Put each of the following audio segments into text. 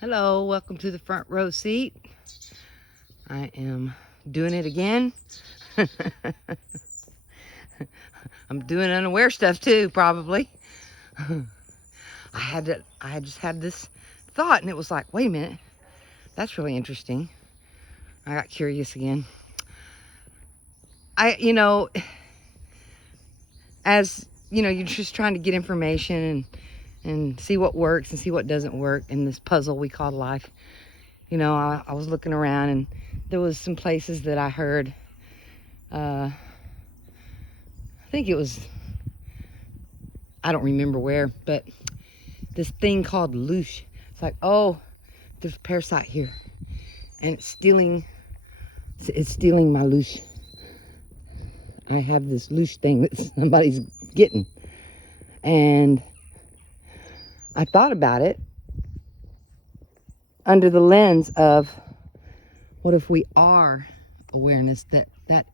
Hello, welcome to the front row seat. I am doing it again. I'm doing unaware stuff too, probably. I just had this thought and it was like, wait a minute, that's really interesting. I got curious again. As you're just trying to get information and see what works and see what doesn't work in this puzzle we call life. I was looking around and there was some places that I heard, I think it was, I don't remember where, but this thing called loosh. It's like, oh, there's a parasite here and it's stealing my loosh. I have this loosh thing that somebody's getting. And I thought about it under the lens of, what if we are awareness, that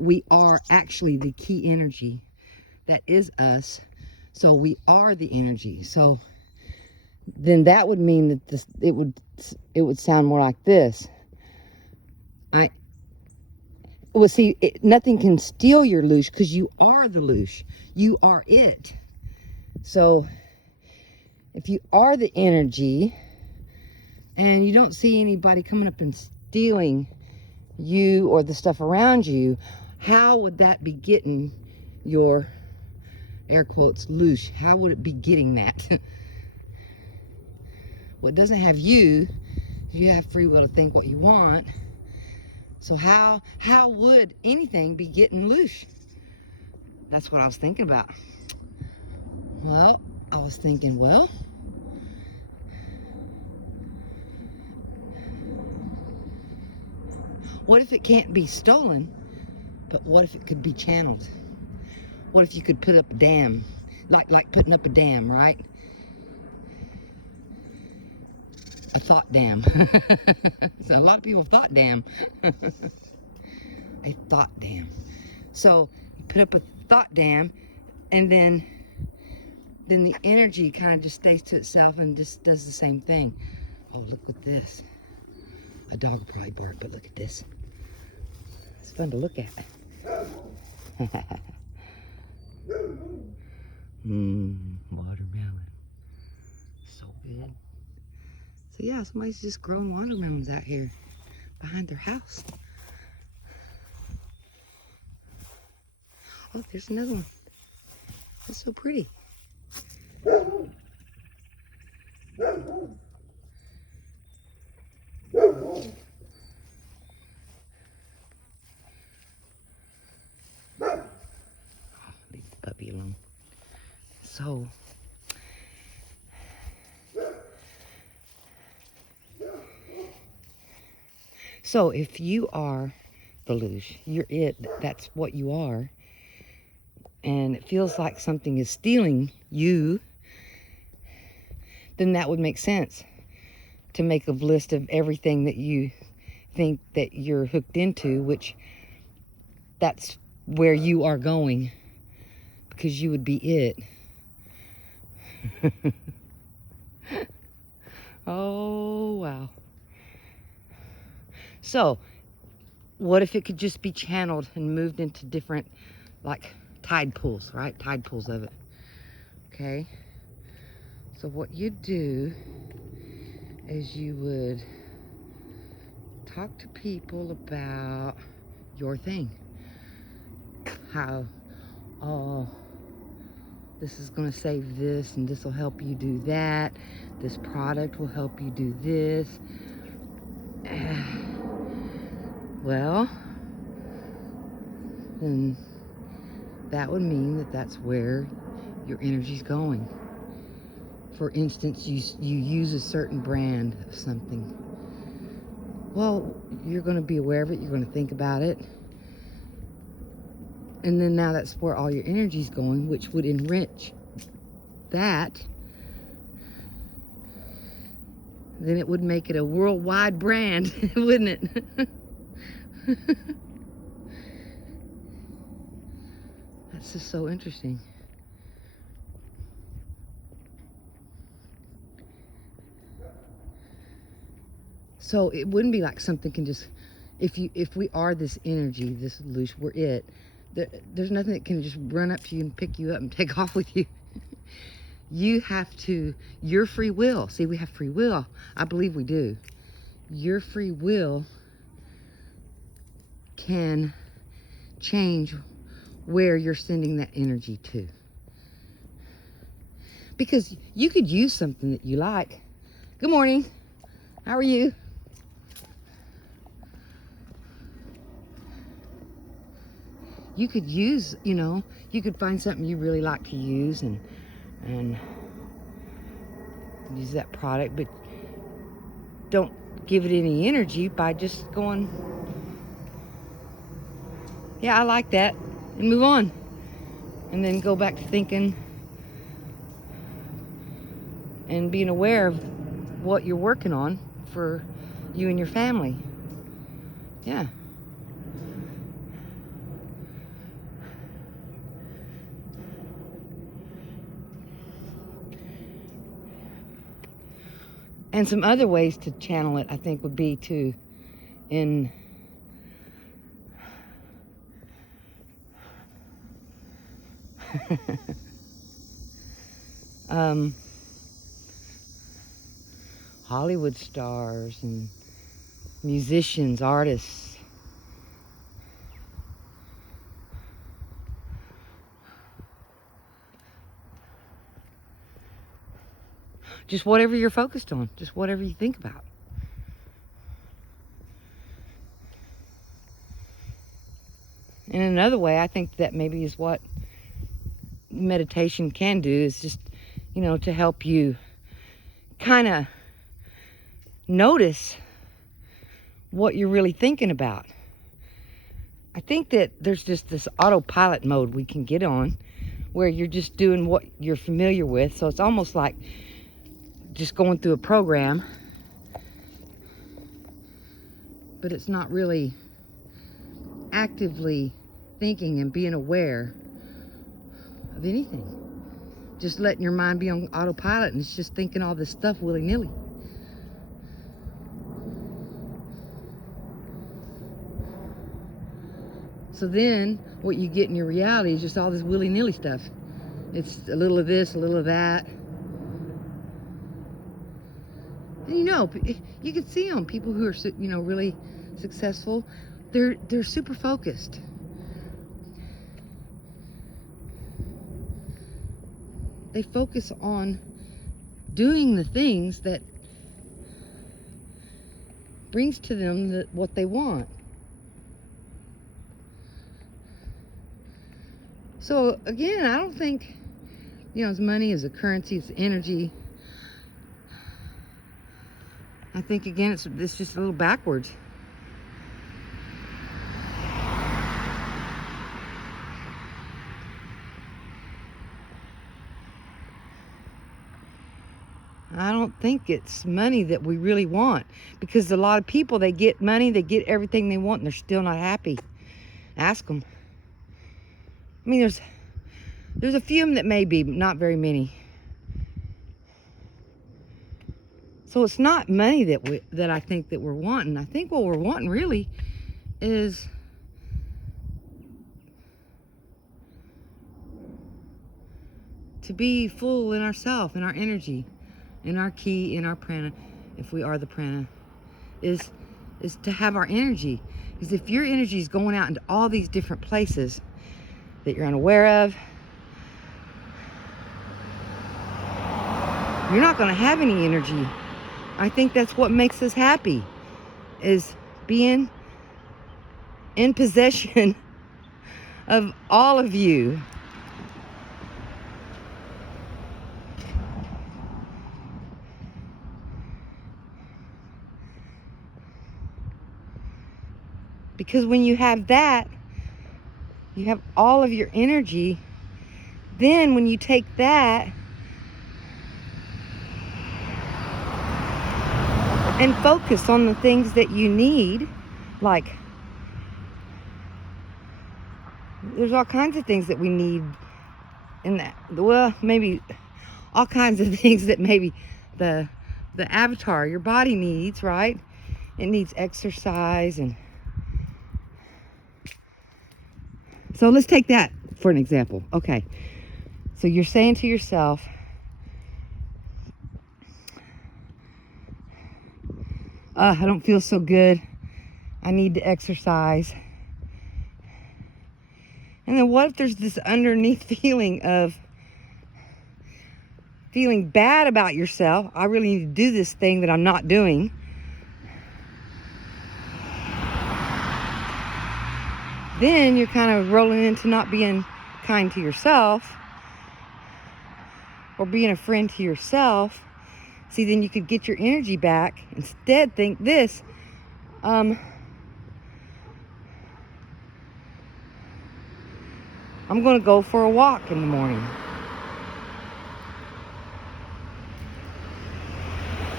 we are actually the key energy, that is us. So we are the energy. So then that would mean that it would sound more like this. Nothing can steal your loosh because you are the loosh. You are it. So if you are the energy and you don't see anybody coming up and stealing you or the stuff around you, how would that be getting your, air quotes, loosh? How would it be getting that? Well, it doesn't have you. You have free will to think what you want. So how would anything be getting loosh? That's what I was thinking about. Well, I was thinking, well, what if it can't be stolen, but what if it could be channeled? What if you could put up a dam, like putting up a dam, right? A thought dam. So a lot of people thought dam. A thought dam. So you put up a thought dam, and then the energy kind of just stays to itself and just does the same thing. Oh, look at this. A dog will probably bark, but look at this. It's fun to look at. Watermelon. So good. So yeah, somebody's just growing watermelons out here behind their house. Oh, there's another one. That's so pretty. Leave the puppy alone. So if you are the loosh, you're it, that's what you are, and it feels like something is stealing you, then that would make sense to make a list of everything that you think that you're hooked into, which that's where you are going, because you would be it. Oh, wow. So, what if it could just be channeled and moved into different, like, tide pools, right? Tide pools of it. Okay? So what you'd do is you would talk to people about your thing. How, oh, this is going to save this, and this will help you do that. This product will help you do this. Well, then that would mean that that's where your energy's going. For instance, you use a certain brand of something. Well, you're going to be aware of it. You're going to think about it. And then now that's where all your energy's going, which would enrich that. Then it would make it a worldwide brand, wouldn't it? That's just so interesting. So it wouldn't be like something can just, if we are this energy, this illusion, we're it. There's nothing that can just run up to you and pick you up and take off with you. You have to, your free will. See, we have free will. I believe we do. Your free will can change where you're sending that energy to. Because you could use something that you like. Good morning. How are you? You could use, you could find something you really like to use and use that product, but don't give it any energy by just going, yeah, I like that, and move on. And then go back to thinking and being aware of what you're working on for you and your family. Yeah. And some other ways to channel it, I think, would be to, Hollywood stars and musicians, artists. Just whatever you're focused on, just whatever you think about. And another way, I think that maybe is what meditation can do, is just, to help you kind of notice what you're really thinking about. I think that there's just this autopilot mode we can get on where you're just doing what you're familiar with. So it's almost like just going through a program, but it's not really actively thinking and being aware of anything. Just letting your mind be on autopilot, and it's just thinking all this stuff willy-nilly. So then what you get in your reality is just all this willy-nilly stuff. It's a little of this, a little of that. And you can see them, people who are, really successful, they're super focused. They focus on doing the things that brings to them what they want. So again, I don't think, it's money, is a currency, it's energy. I think again, it's just a little backwards. I don't think it's money that we really want, because a lot of people, they get money, they get everything they want, and they're still not happy. Ask them. I mean, there's a few of them that may be, but not very many. So it's not money that I think that we're wanting. I think what we're wanting really is to be full in ourselves, in our energy, in our ki, in our prana, if we are the prana, is to have our energy. Because if your energy is going out into all these different places that you're unaware of, you're not going to have any energy. I think that's what makes us happy, is being in possession of all of you. Because when you have that, you have all of your energy. Then when you take that and focus on the things that you need, like, there's all kinds of things that we need in that, well, maybe all kinds of things that maybe the avatar, your body needs, right? it needs exercise. And so let's take that for an example. Okay, so you're saying to yourself, I don't feel so good, I need to exercise. And then what if there's this underneath feeling of feeling bad about yourself? I really need to do this thing that I'm not doing. Then you're kind of rolling into not being kind to yourself or being a friend to yourself. See, then you could get your energy back. Instead, think this. I'm going to go for a walk in the morning.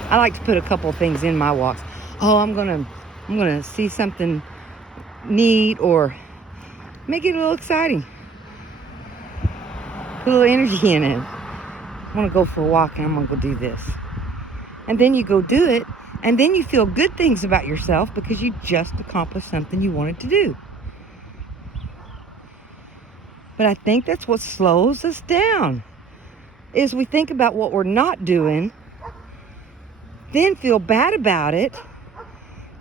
I like to put a couple of things in my walks. Oh, I'm gonna see something neat, or make it a little exciting. Put a little energy in it. I'm gonna go for a walk and I'm gonna go do this. And then you go do it, and then you feel good things about yourself because you just accomplished something you wanted to do. But I think that's what slows us down, is we think about what we're not doing, then feel bad about it.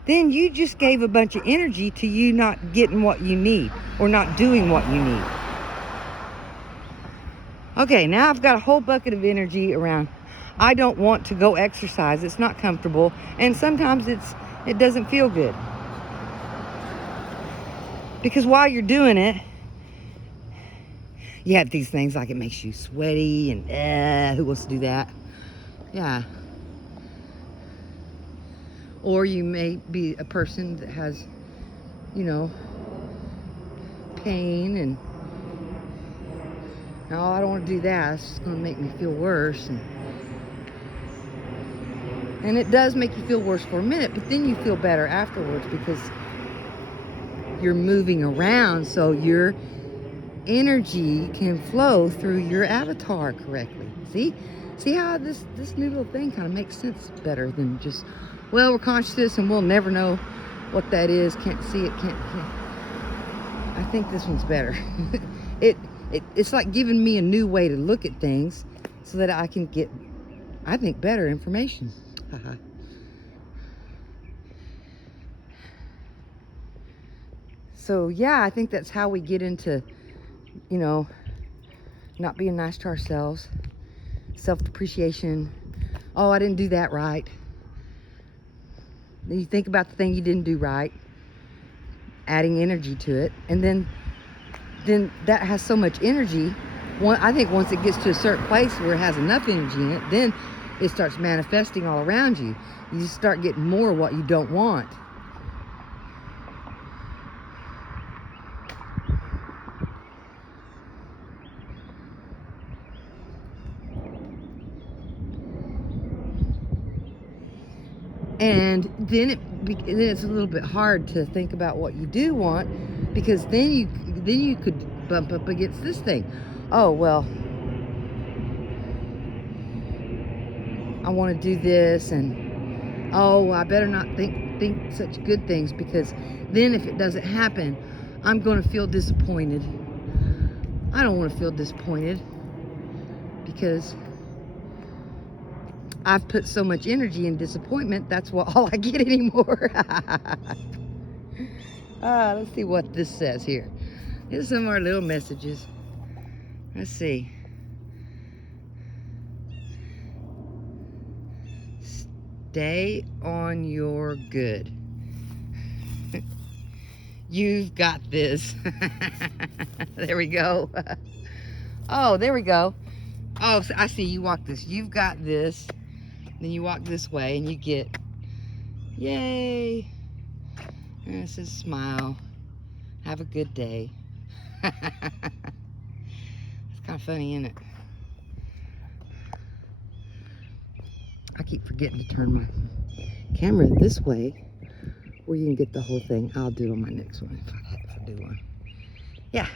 Then you just gave a bunch of energy to you not getting what you need or not doing what you need. Okay, now I've got a whole bucket of energy around. I don't want to go exercise. It's not comfortable, and sometimes it doesn't feel good. Because while you're doing it, you have these things like it makes you sweaty and who wants to do that? Yeah. Or you may be a person that has, pain, and no, I don't want to do that. It's just going to make me feel worse. And it does make you feel worse for a minute, but then you feel better afterwards because you're moving around, so your energy can flow through your avatar correctly. See how this new little thing kind of makes sense better than just, well, we're conscious and we'll never know what that is, can't see it, can't. I think this one's better. It's like giving me a new way to look at things so that I can get, I think, better information. So yeah, I think that's how we get into, not being nice to ourselves, self-depreciation. Oh, I didn't do that right. Then you think about the thing you didn't do right, adding energy to it, and then that has so much energy. I think once it gets to a certain place where it has enough energy in it, then it starts manifesting all around you. You start getting more of what you don't want. And then it's a little bit hard to think about what you do want, because then you could bump up against this thing. Oh, well, I want to do this, and oh, I better not think such good things, because then if it doesn't happen, I'm going to feel disappointed. I don't want to feel disappointed because I've put so much energy in disappointment. That's all I get anymore. Let's see what this says here. Here's some of our little messages. Let's see. Stay on your good. You've got this. There we go. Oh, there we go. Oh, I see. You walk this. You've got this. Then you walk this way and you get, yay. And it says smile. Have a good day. It's kind of funny, isn't it? I keep forgetting to turn my camera this way where you can get the whole thing. I'll do it on my next one if I do one. Yeah.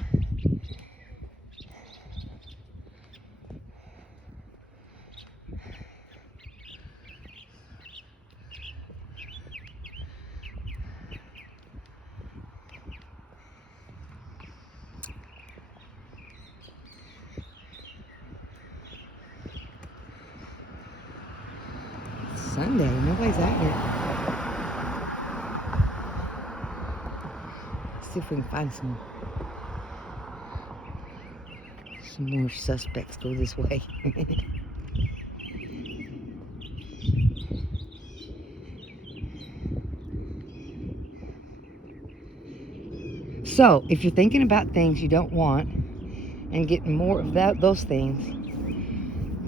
Sunday. Nobody's out here. Let's see if we can find some more suspects go this way. So, if you're thinking about things you don't want and getting more of those things,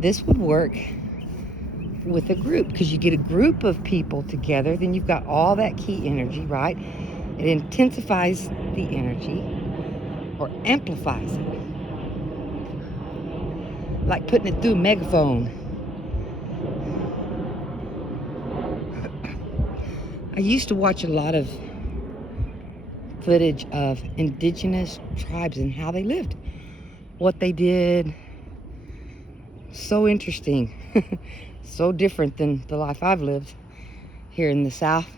this would work with a group, because you get a group of people together, then you've got all that key energy, right? It intensifies the energy or amplifies it, like putting it through a megaphone. I used to watch a lot of footage of indigenous tribes and how they lived, what they did. So interesting. So different than the life I've lived here in the South.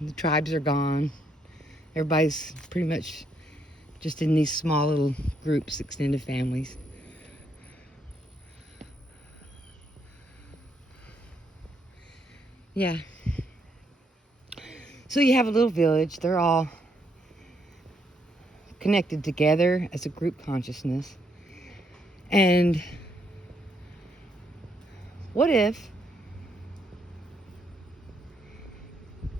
The tribes are gone. Everybody's pretty much just in these small little groups, extended families. Yeah. So you have a little village. They're all connected together as a group consciousness. And what if,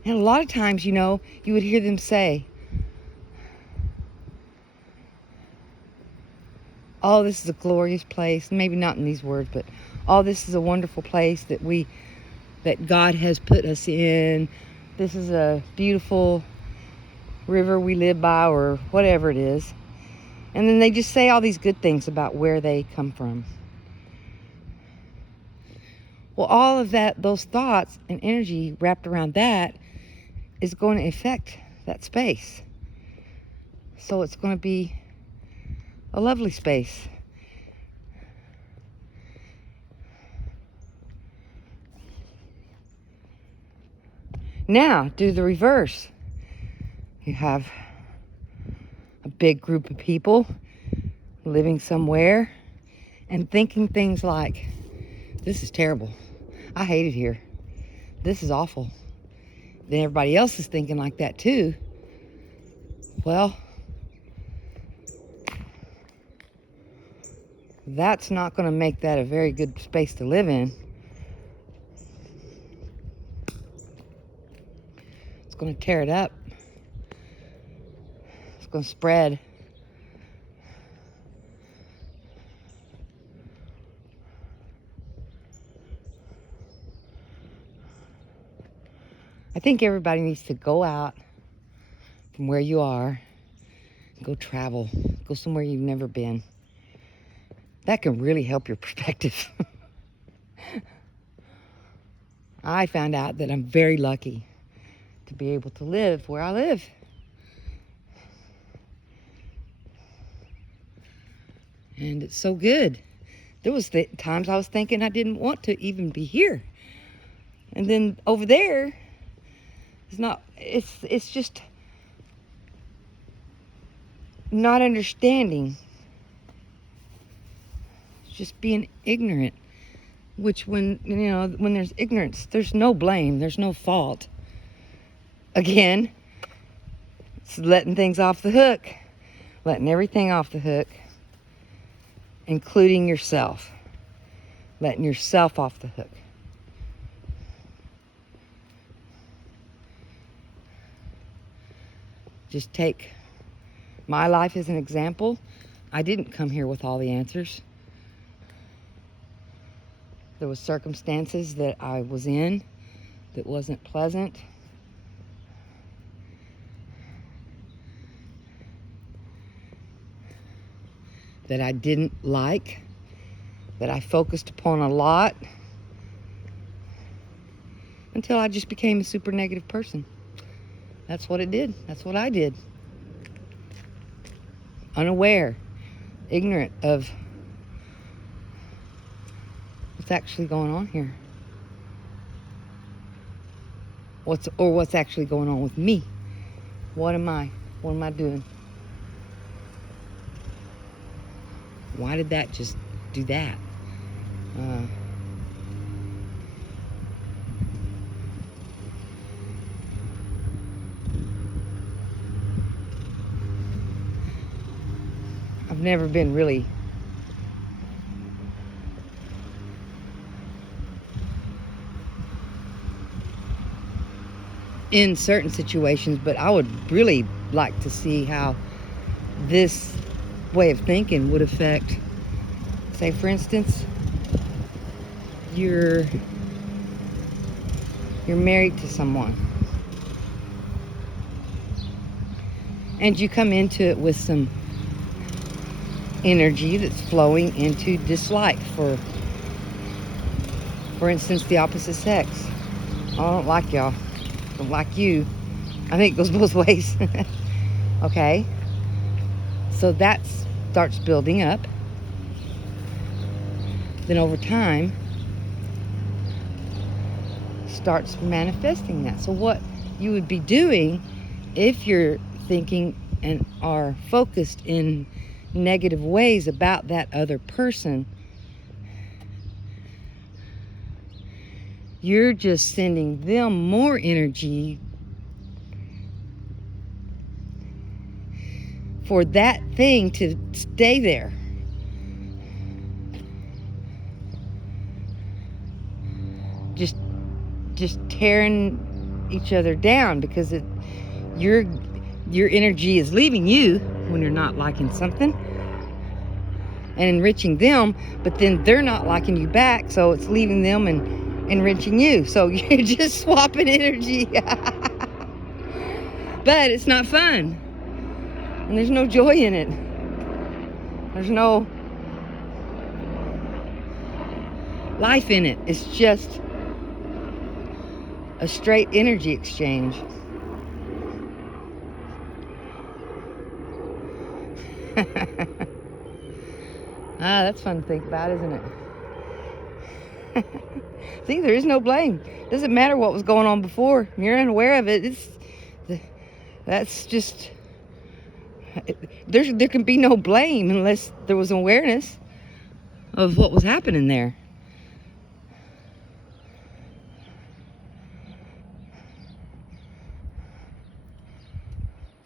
and a lot of times, you know, you would hear them say, oh, this is a glorious place. Maybe not in these words, but oh, this is a wonderful place that God has put us in. This is a beautiful river we live by, or whatever it is. And then they just say all these good things about where they come from. Well, all of that, those thoughts and energy wrapped around that is going to affect that space. So it's going to be a lovely space. Now, do the reverse. You have a big group of people living somewhere and thinking things like, this is terrible. I hate it here. This is awful. Then everybody else is thinking like that too. Well, that's not going to make that a very good space to live in. It's going to tear it up. It's going to spread. I think everybody needs to go out from where you are, go travel, go somewhere you've never been. That can really help your perspective. I found out that I'm very lucky to be able to live where I live. And it's so good. There was the times I was thinking I didn't want to even be here. And then over there, it's just not understanding. It's just being ignorant. Which when there's ignorance, there's no blame, there's no fault. Again, it's letting things off the hook. Letting everything off the hook. Including yourself. Letting yourself off the hook. Just take my life as an example. I didn't come here with all the answers. There was circumstances that I was in that wasn't pleasant. That I didn't like. That I focused upon a lot. Until I just became a super negative person. That's what it did. That's what I did. Unaware, ignorant of what's actually going on here. What's actually going on with me. What am I doing? Why did that just do that? Uh, I've never been really in certain situations, but I would really like to see how this way of thinking would affect, say for instance, you're married to someone and you come into it with some energy that's flowing into dislike for instance, the opposite sex. I don't like y'all. I don't like you. I think it goes both ways. Okay, so that starts building up. Then over time starts manifesting that. So what you would be doing if you're thinking and are focused in negative ways about that other person, you're just sending them more energy for that thing to stay there. Just tearing each other down, because your energy is leaving you when you're not liking something and enriching them, but then they're not liking you back, so it's leaving them and enriching you. So you're just swapping energy. But it's not fun, and there's no joy in it. There's no life in it. It's just a straight energy exchange. That's fun to think about, isn't it? See, there is no blame. Doesn't matter what was going on before. You're unaware of it. That's just, there can be no blame unless there was awareness of what was happening there.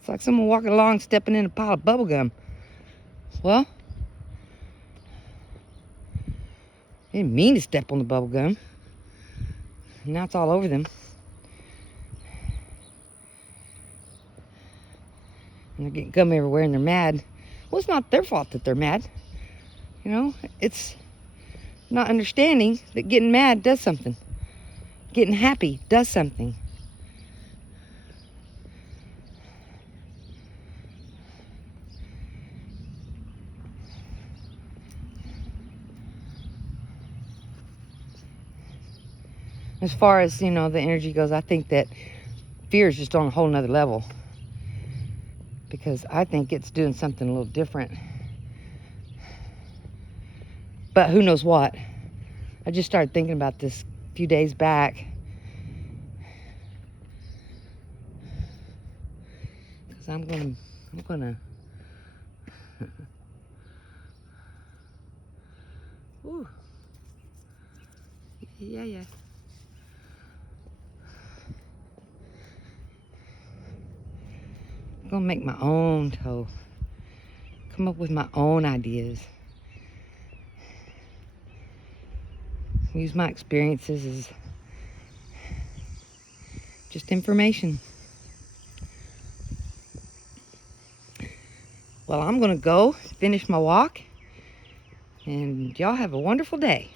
It's like someone walking along stepping in a pile of bubble gum. Well, they didn't mean to step on the bubble gum. Now it's all over them. And they're getting gum everywhere and they're mad. Well, it's not their fault that they're mad. You know, it's not understanding that getting mad does something. Getting happy does something. As far as, the energy goes, I think that fear is just on a whole nother level, because I think it's doing something a little different. But who knows what? I just started thinking about this a few days back. Because I'm gonna Ooh. Yeah. I'm gonna make my own toe. Come up with my own ideas. Use my experiences as just information. Well, I'm gonna go finish my walk, and y'all have a wonderful day.